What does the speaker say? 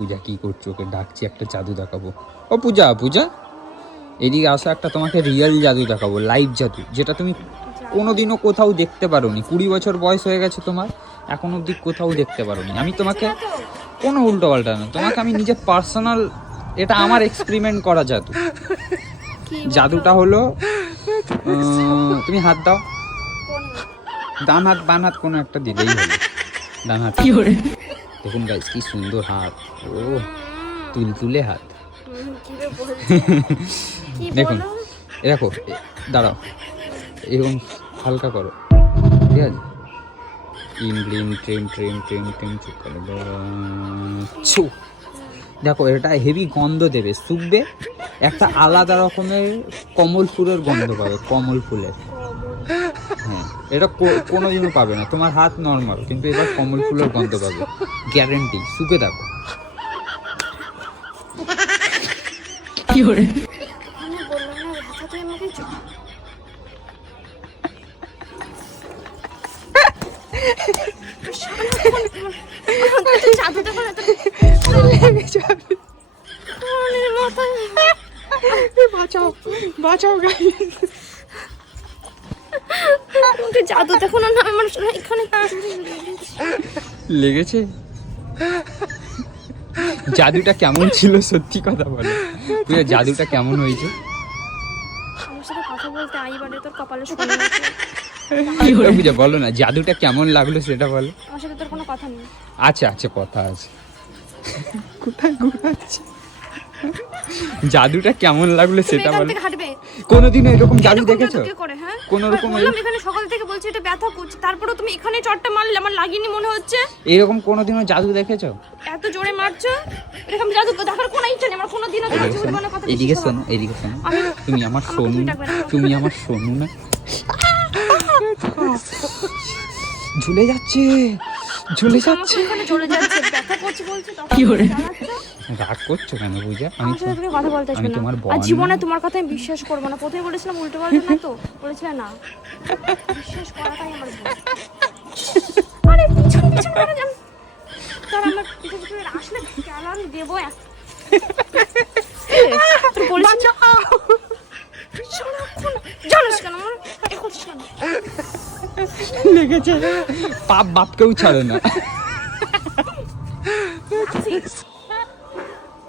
পূজা কি করছো? ওকে ডাকছি, একটা জাদু দেখাবো। ও পূজা, পূজা এদিকে আসো, একটা তোমাকে রিয়েল জাদু দেখাবো, লাইভ জাদু, যেটা তুমি কোনোদিনও কোথাও দেখতে পারোনি। 20 বছর বয়স হয়ে গেছে তোমার, এখন অব্দি কোথাও দেখতে পারোনি। আমি তোমাকে কোনো উল্টো পাল্টা না, তোমাকে আমি নিজের পার্সোনাল, এটা আমার এক্সপেরিমেন্ট করা জাদু। জাদুটা হলো তুমি হাত দাও, ডান হাত বাম হাত কোনো একটা দিলেই হলো। ডান হাত। দেখুন গাইস কি সুন্দর হাত, ও তুলতুলে হাত। দেখুন দেখো, দাঁড়াও, এরকম হালকা করো, ঠিক আছে? ইন ব্লিন ট্রেম ট্রেম ট্রেম ট্রেম চুপ করে ছু। দেখো এটা হেভি গন্ধ দেবে, শুকবে, একটা আলাদা রকমের কমল ফুলের গন্ধ পাবে, কমল ফুলের। হ্যাঁ, এটা কোনোদিনও পাবে না, তোমার হাত নর্মাল, কিন্তু এবার কমল ফুলের গন্ধ পাবে, গ্যারেন্টি। শুকে দেখো। কি করে বাঁচাও গাইস, জাদু দেখো না, আমার এখানে লেগেছে। জাদুটা কেমন ছিল সত্যি কথা বলো, তুই জাদুটা কেমন হয়েছে? আমার সাথে কথা বলতে আইবারে তোর কপালে শোনা বুঝে বলো না, জাদুটা কেমন লাগলো সেটা বলো। আমার সাথে তোর কোনো কথা নেই। আচ্ছা আচ্ছা, কথা আছে। কোথায় ঘুরাচ্ছি? জাদুটা কেমন লাগলো সেটা বলো। কোনোদিনও এরকম জাদু দেখেছো? কোন রকম এখানে সকাল থেকে বলছি এটা ব্যথা করছে, তারপরে তুমি এখানে চটটা মারলে, আমার লাগেনি মনে হচ্ছে। এরকম কোনোদিনও জাদু দেখেছো? এত জোরে মারছো, এরকম জাদু দেখার কোনো ইচ্ছা নেই আমার কোনোদিনও। এদিকে শোনো, এদিকে শোনো, তুমি আমার শোনো, তুমি আমার শোনো না। ঝুলে যাচ্ছে, ঝুলে যাচ্ছে, চলে যাচ্ছে, ব্যথা করছে বলছে। কি করে রাগ করছো কেন পূজা? আমি তুমি কথা বলতে আমি তোমার আর জীবনে তোমার কথা আমি বিশ্বাস করব না। প্রথমে বলেছিলাম উল্টো পাল্টা না, তো বলেছিলে না, বিশ্বাস করাটাই আমার ভুল। আরে পিছন পিছন করে যান, তার আমার পিছন পিছন আসলে চালান দেবো এক। তুই বলিস জানিস কেন আমার এখন লেগেছে, পাপ বাপকেও ছাড়ে না।